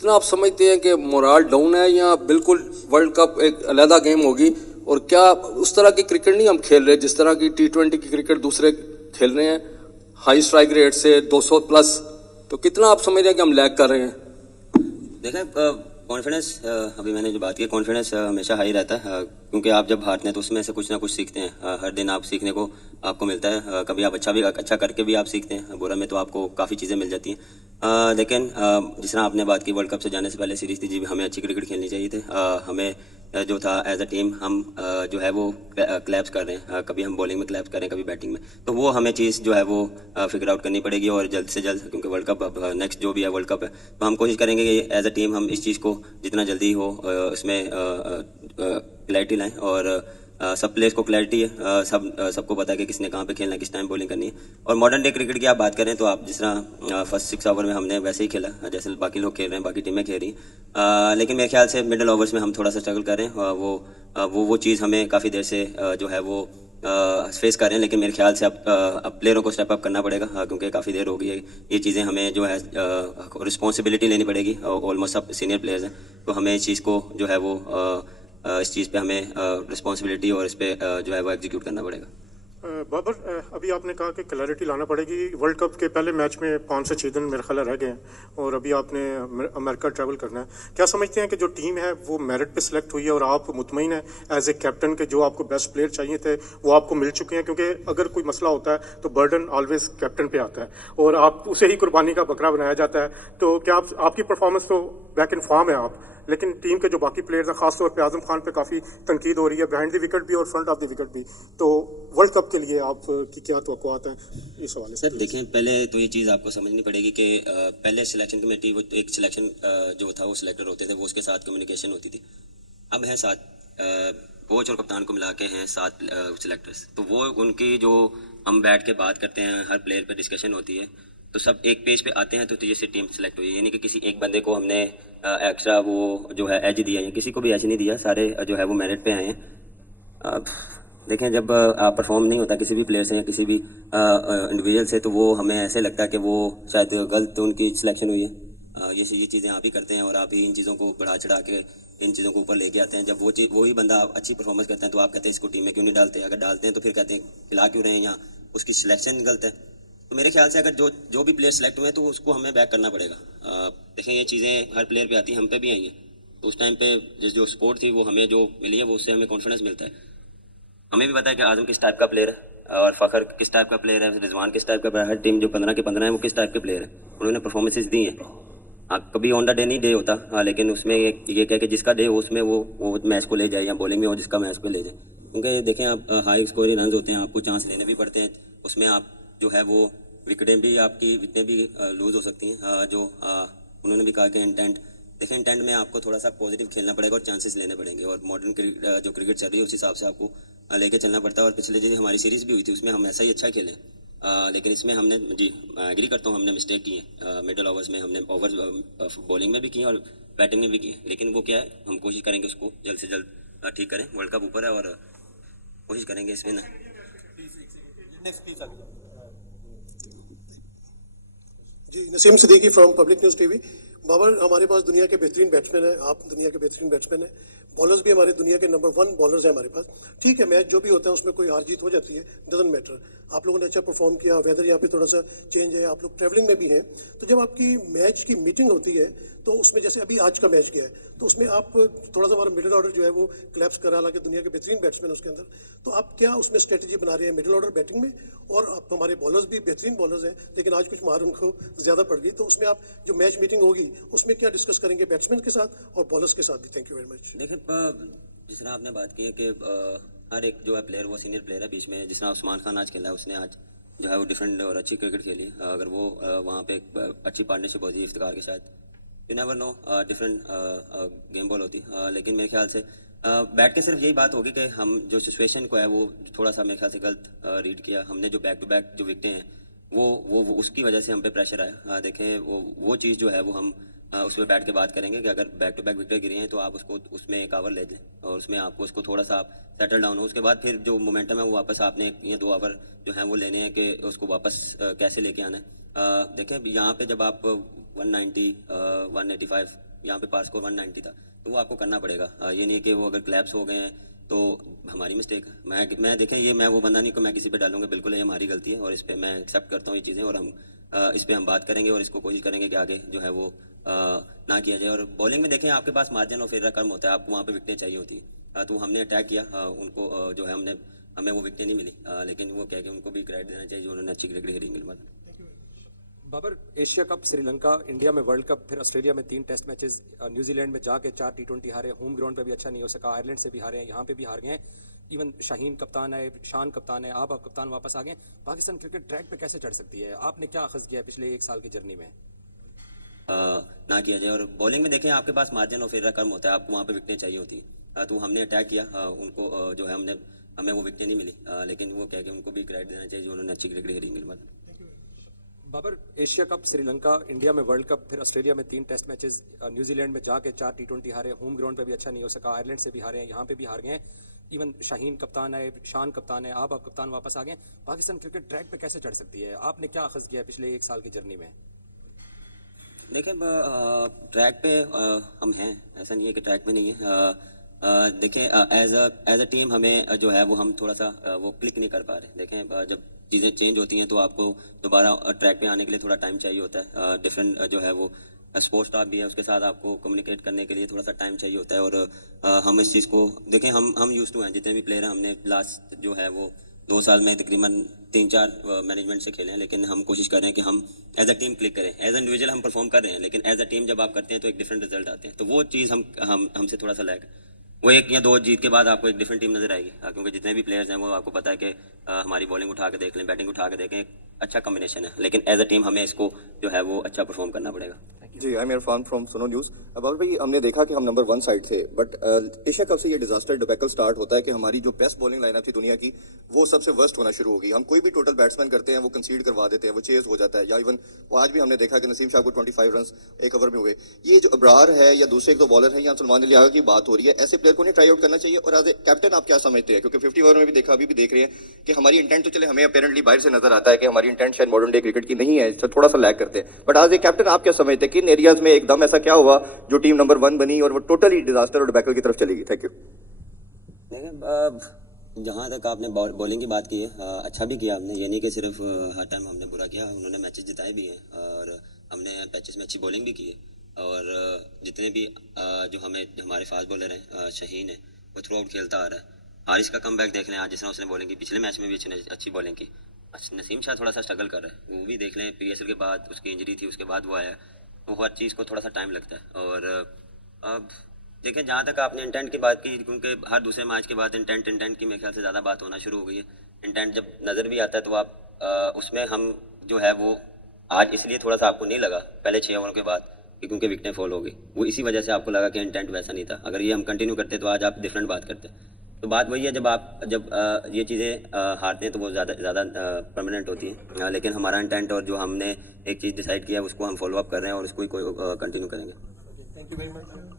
कितना आप समझते हैं कि मोराल डाउन है या बिल्कुल वर्ल्ड कप एक अलहदा गेम होगी? और क्या उस तरह की क्रिकेट नहीं हम खेल रहे जिस तरह की T20 की क्रिकेट दूसरे खेल रहे हैं हाई स्ट्राइक रेट से 200 प्लस? तो कितना आप समझ रहे हैं कि हम लैग कर रहे हैं? देखें, कॉन्फिडेंस, अभी मैंने जो बात की, कॉन्फिडेंस हमेशा हाई रहता है, क्योंकि आप जब हारते हैं तो उसमें से कुछ ना कुछ सीखते हैं। हर दिन आप सीखने को आपको मिलता है। कभी आप अच्छा करके भी आप सीखते हैं, बुरा में तो आपको काफ़ी चीज़ें मिल जाती हैं। लेकिन जिस तरह आपने बात की, वर्ल्ड कप से जाने से पहले सीरीज थी जी, हमें अच्छी क्रिकेट खेलनी चाहिए थी। हमें जो था एज अ टीम, हम जो है वो क्लैप्स कर रहे हैं। कभी हम बॉलिंग में क्लैप्स कर रहे हैं, कभी बैटिंग में। तो वो हमें चीज़ जो है वो फिगर आउट करनी पड़ेगी, और जल्द से जल्द, क्योंकि वर्ल्ड कप अब नेक्स्ट जो भी है वर्ल्ड कप है, तो हम कोशिश करेंगे कि एज अ टीम हम इस चीज़ को जितना जल्दी हो इसमें क्लैरिटी लाएँ। और सब प्लेयर्स को क्लैरिटी है, सबको पता है कि किसने कहाँ पे खेलना है, किस टाइम बॉलिंग करनी है। और मॉडर्न डे क्रिकेट की आप बात करें तो आप जिस तरह फर्स्ट 6 ओवर में हमने वैसे ही खेला जैसे बाकी लोग खेल रहे हैं, बाकी टीमें खेल रही हैं। लेकिन मेरे ख्याल से मिडिल ओवर्स में हम थोड़ा सा स्ट्रगल कर रहे हैं। वो चीज़ हमें काफ़ी देर से जो है वो फेस कर रहे हैं। लेकिन मेरे ख्याल से अब प्लेयरों को स्टेप अप करना पड़ेगा, क्योंकि काफ़ी देर हो गई है। ये चीज़ें हमें जो है रिस्पॉन्सिबिलिटी लेनी पड़ेगी। ऑलमोस्ट सब सीनियर प्लेयर्स हैं, तो हमें इस चीज़ को जो है वो इस चीज़ पे हमें रिस्पॉन्सिबिलिटी और इस पे जो है वो एग्जीक्यूट करना पड़ेगा। बाबर, अभी आपने कहा कि क्लैरिटी लाना पड़ेगी। वर्ल्ड कप के पहले मैच में 5 से 6 दिन मेरे ख्याल रह गए हैं, और अभी आपने अमेरिका ट्रैवल करना है। क्या समझते हैं कि जो टीम है वो मेरिट पे सिलेक्ट हुई है, और आप मुतमईन है एज ए कैप्टन के जो आपको बेस्ट प्लेयर चाहिए थे वो आपको मिल चुके हैं? क्योंकि अगर कोई मसला होता है तो बर्डन ऑलवेज कैप्टन पे आता है, और आप उसे ही कुर्बानी का बकरा बनाया जाता है। तो क्या आपकी परफॉर्मेंस तो बैक इन फॉर्म है आप, लेकिन टीम के जो बाकी प्लेयर्स हैं, खासतौर पे आजम खान पे काफ़ी तनकीद हो रही है, बिहाइंड द विकेट भी और फ्रंट ऑफ द विकेट भी। तो वर्ल्ड कप के लिए आपकी क्या तवक्कुआत हैं इस हवाले से? सर देखें, पहले तो ये चीज़ आपको समझनी पड़ेगी कि पहले सिलेक्शन कमेटी, वो एक सिलेक्शन जो था वो सिलेक्टर होते थे, वो उसके साथ कम्युनिकेशन होती थी। अब है 7 कोच और कप्तान को मिला के हैं 7 सिलेक्टर्स। तो वो उनकी जो हम बैठ के बात करते हैं, हर प्लेयर पे डिस्कशन होती है, तो सब एक पेज पे आते हैं, तो जैसे टीम सेलेक्ट हुई। यानी कि किसी एक बंदे को हमने एक्स्ट्रा वो जो है एज दिया है, किसी को भी एज नहीं दिया, सारे जो है वो मेरिट पे आए हैं। अब देखें, जब परफॉर्म नहीं होता किसी भी प्लेयर से या किसी भी इंडिविजुअल से, तो वो हमें ऐसे लगता है कि वो शायद गलत उनकी सिलेक्शन हुई है। ये चीज़ें आप ही करते हैं, और आप ही इन चीज़ों को बढ़ा चढ़ा के इन चीज़ों को ऊपर लेके आते हैं। जब वही बंदा अच्छी परफॉर्मेंस करता है तो आप कहते हैं इसको टीम में क्यों नहीं डालते, अगर डालते हैं तो फिर कहते हैं खिला क्यों रहे हैं, या उसकी सिलेक्शन गलत है। तो मेरे ख्याल से अगर जो भी प्लेयर सेलेक्ट हुए हैं तो उसको हमें बैक करना पड़ेगा। देखें, ये चीज़ें हर प्लेयर पे आती हैं, हम पे भी आई हैं। तो उस टाइम पे जो सपोर्ट थी वो हमें जो मिली है, वो उससे हमें कॉन्फिडेंस मिलता है। हमें भी पता है कि आजम किस टाइप का प्लेयर है, और फ़खर किस टाइप का प्लेयर है, रिजवान किस टाइप का प्लेयर है। हर टीम जो 15 के 15 है वो किस टाइप के प्लेयर है, उन्होंने परफॉर्मेंसेस दी हैं। हाँ, कभी ऑन द डे नहीं डे होता, हाँ, लेकिन उसमें ये कह के जिसका डे हो उसमें वो मैच को ले जाए, या बॉलिंग में हो जिसका मैच को ले जाए। क्योंकि देखें, आप हाई स्कोरिंग रन होते हैं, आपको चांस लेने भी पड़ते हैं। उसमें आप जो है वो विकेटें भी आपकी विकेटें भी लूज़ हो सकती हैं। उन्होंने भी कहा कि इंटेंट, देखें, इंटेंट में आपको थोड़ा सा पॉजिटिव खेलना पड़ेगा और चांसेस लेने पड़ेंगे। और मॉडर्न जो क्रिकेट चल रही है उस हिसाब से आपको लेके चलना पड़ता है। और पिछले जो हमारी सीरीज़ भी हुई थी उसमें हम ऐसा ही अच्छा खेले, लेकिन इसमें हमने, जी एग्री करता हूँ, हमने मिस्टेक की है। मिडिल ओवर्स में हमने ओवर बॉलिंग में भी की और बैटिंग में भी की, लेकिन वो क्या है, हम कोशिश करेंगे उसको जल्द से जल्द ठीक करें। वर्ल्ड कप ऊपर है और कोशिश करेंगे इसमें ना। जी, Naseem Siddiqui from public news TV. Babar, हमारे पास दुनिया के बेहतरीन बैट्समैन हैं, आप दुनिया के बेहतरीन बैट्समैन हैं। बॉलर्स भी हमारे दुनिया के नंबर 1 बॉलर्स हैं हमारे पास। ठीक है, मैच जो भी होता है उसमें कोई हार जीत हो जाती है, डजंट मैटर। आप लोगों ने अच्छा परफॉर्म किया, वेदर यहाँ पे थोड़ा सा चेंज है, आप लोग ट्रैवलिंग में भी हैं। तो जब आपकी मैच की मीटिंग होती है तो उसमें, जैसे अभी आज का मैच गया है, तो उसमें आप थोड़ा सा हमारा मिडिल ऑर्डर जो है वो क्लैप्स करा, हालांकि दुनिया के बेहतरीन बैट्समैन उसके अंदर, तो आप क्या उसमें स्ट्रेटजी बना रहे हैं मिडिल ऑर्डर बैटिंग में? और आप, हमारे बॉलर्स भी बेहतरीन बॉलर्स हैं, लेकिन आज कुछ मार उनको ज़्यादा पड़ गई, तो उसमें आप जो मैच मीटिंग होगी उसमें क्या डिस्कस करेंगे बैट्समैन के साथ और बॉलर्स के साथ भी? Thank you very much. देखें, जिस तरह आपने बात की है कि हर एक जो है प्लेयर वो सीनियर प्लेयर है। बीच में जिस तरह उस्मान खान आज खेला है, उसने आज जो है वो डिफरेंट और अच्छी क्रिकेट खेली। अगर वो वहाँ पे एक अच्छी पार्टनरशिप होती है इफ्तिकार के साथ, you never know, different game ball होती। लेकिन मेरे ख्याल से बैठ के सिर्फ यही बात होगी कि हम जो सिचुएशन को है वो थोड़ा सा मेरे ख्याल से गलत रीड किया हमने। जो बैक टू बैक जो विकटें हैं वो उसकी वजह से हम पे प्रेशर आया। देखें, वो चीज़ जो है वो हम उस पर बैठ के बात करेंगे कि अगर बैक टू बैक विकेट गिरी हैं तो आप उसको उसमें एक ओवर ले लें, और उसमें आपको उसको थोड़ा सा आप सेटल डाउन हो। उसके बाद फिर जो मोमेंटम है वो वापस आपने ये 2 ओवर जो हैं वो लेने हैं कि उसको वापस कैसे लेके आना है। देखें, यहाँ पे जब आप 190 185 यहाँ पे पार स्कोर 190 था, तो वो आपको करना पड़ेगा। ये नहीं है कि वो अगर क्लैप्स हो गए हैं तो हमारी मिस्टेक है। मैं देखें, ये मैं वो बंदा नहीं कि मैं किसी पे डालूंगा, बिल्कुल ये हमारी गलती है और इस पे मैं एक्सेप्ट करता हूँ ये चीज़ें, और हम इस पे हम बात करेंगे और इसको कोशिश करेंगे कि आगे जो है वो ना किया जाए। और बॉलिंग में देखें, आपके पास मार्जिन ऑफ एरर कम होता है, आपको वहाँ पे विकटें चाहिए होती है। तो हमने अटैक किया, उनको जो है हमें वो विकटें नहीं मिली, लेकिन वो क्या कि उनको भी क्रेडिट देना चाहिए जो उन्होंने अच्छी क्रिकेट खेली इंग्लैंड में। Babar, Asia cup, Sri Lanka, India में वर्ल्ड कप, फिर ऑस्ट्रेलिया में 3 टेस्ट मैचेस, न्यूजीलैंड में जाके 4 T20 हारे, होम ग्राउंड पे भी अच्छा नहीं हो सका, आयरलैंड से भी हारे हैं, यहाँ पे भी हार गए हैं। इवन शाहीन कप्तान है, शान कप्तान है, आप कप्तान वापस आ गए। पाकिस्तान क्रिकेट ट्रैक पे कैसे चढ़ सकती है? आपने क्या अखज़ किया है पिछले 1 साल की जर्नी में? ना किया जाए। और बॉलिंग में देखें, आपके पास मार्जिन ऑफ एरर कम होता है, आपको वहाँ पे विकटें चाहिए होती है। तो हमने अटैक किया, उनको जो है हमें वो विकटें नहीं मिली, लेकिन वो क्या कि उनको भी क्रेडिट देना चाहिए जो उन्होंने अच्छी क्रिकेट खेली इंग्लैंड में। Babar, Asia cup, Sri Lanka, India में वर्ल्ड कप, फिर ऑस्ट्रेलिया में 3 टेस्ट मैचेस, न्यूजीलैंड में जाके 4 T20 हारे, होम ग्राउंड पे भी अच्छा नहीं हो सका, आयरलैंड से भी हारे हैं, यहाँ पे भी हार गए हैं। इवन शाहीन कप्तान है, शान कप्तान है, आप कप्तान वापस आ गए। पाकिस्तान क्रिकेट ट्रैक पे कैसे चढ़ सकती है? आपने क्या अखज़ किया है पिछले 1 साल की जर्नी में? देखिए, ट्रैक पे हम हैं, ऐसा नहीं है कि ट्रैक पे नहीं है। देखें, एज अ टीम हमें जो है वो हम थोड़ा सा वो क्लिक नहीं कर पा रहे। देखें, जब चीज़ें चेंज होती हैं तो आपको दोबारा ट्रैक पे आने के लिए थोड़ा टाइम चाहिए होता है। डिफरेंट जो है वो स्पोर्ट्स स्टाफ भी है, उसके साथ आपको कम्युनिकेट करने के लिए थोड़ा सा टाइम चाहिए होता है। और हम इस चीज़ को देखें, हम यूज़ टू हैं, जितने भी प्लेयर हैं हमने लास्ट जो है वो 2 साल में तकरीबन 3-4 मैनेजमेंट से खेले हैं, लेकिन हम कोशिश कर रहे हैं कि हम एज अ टीम क्लिक करें। एज इंडिविजुअल हम परफॉर्म कर रहे हैं, लेकिन एज अ टीम जब आप करते हैं तो एक डिफरेंट रिजल्ट आते हैं। तो वो चीज़ हमसे थोड़ा सा लैग, वो 1 या 2 जीत के बाद आपको एक डिफरेंट टीम नजर आएगी, क्योंकि जितने भी प्लेयर्स हैं वो आपको पता है कि हमारी बॉलिंग उठा के देख लें, बैटिंग उठा के देखें, एक अच्छा कॉम्बिनेशन है, लेकिन एज अ टीम हमें इसको जो है वो अच्छा परफॉर्म करना पड़ेगा। जी, आई एम इरफान फ्रॉम सुनो न्यूज़। बाबर भाई, हमने देखा कि हम नंबर 1 साइड थे, बट एशिया कप से ये डिजास्टर डिबैकल स्टार्ट होता है कि हमारी जो बेस्ट बॉलिंग लाइनअप थी दुनिया की, वो सबसे वर्स्ट होना शुरू होगी। हम कोई भी टोटल बैट्समैन करते हैं वो कंसीड करवा देते हैं, वो चेज हो जाता है। या इवन आज भी हमने देखा कि नसीम शाह को 25 रन 1 ओवर में हुए। ये जो अब्रार है या दूसरे 1-2 बॉलर है या सलमान अली आगा की बात हो रही है, ऐसे प्लेयर को नहीं ट्राई आउट करना चाहिए? और एज ए कैप्टन आप क्या समझते हैं? क्योंकि 50 ओवर में भी देखा, अभी भी देख रहे हैं कि हमारी इंटेंट तो चले, हमें अपेरेंटली बाहर से नजर आता है कि हमारी इंटेंट शायद मॉडर्न डे क्रिकेट की नहीं है, इससे थोड़ा सा लैग करते हैं। बट एज ए कैप्टन आप क्या समझते हैं, किन एरियाज में एकदम ऐसा क्या हुआ जो टीम नंबर 1 बनी और वो टोटली डिजास्टर और डिबैकल की तरफ चली गई? Thank you. देखें, जहाँ तक आपने बॉलिंग की बात की है, अच्छा भी किया हमने, ये नहीं कि सिर्फ हर टाइम हमने बुरा किया। उन्होंने मैचेस जिताए भी हैं और हमने पैचेस में अच्छी बॉलिंग भी की है। और जितने भी जो हमारे फास्ट बॉलर हैं, शाहीन है, वो थ्रू आउट खेलता आ रहा है। हारिस का कमबैक देख लें, आज जिस तरह उसने बॉलिंग की, पिछले मैच में भी अच्छी बॉलिंग की। नसीम शाह थोड़ा सा स्ट्रगल कर रहा है, वो भी देख लें, PSL के बाद उसकी इंजरी थी, उसके बाद वो आया, तो हर चीज़ को थोड़ा सा टाइम लगता है। और अब देखें, जहाँ तक आपने इंटेंट की बात की, क्योंकि हर दूसरे मैच के बाद इंटेंट की मेरे ख्याल से ज़्यादा बात होना शुरू हो गई है। इंटेंट जब नज़र भी आता है तो आप उसमें हम जो है वो आज इसलिए थोड़ा सा आपको नहीं लगा पहले 6 ओवरों के बाद, क्योंकि विकटें फॉल हो गई, वो इसी वजह से आपको लगा कि इंटेंट वैसा नहीं था। अगर ये हम कंटिन्यू करते तो आज आप डिफरेंट बात करते। तो बात वही है, जब ये चीज़ें हारते हैं तो वो ज़्यादा परमानेंट होती हैं, लेकिन हमारा इंटेंट और जो हमने एक चीज़ डिसाइड किया उसको हम फॉलो अप कर रहे हैं और उसको ही कंटिन्यू करेंगे। Thank you very much.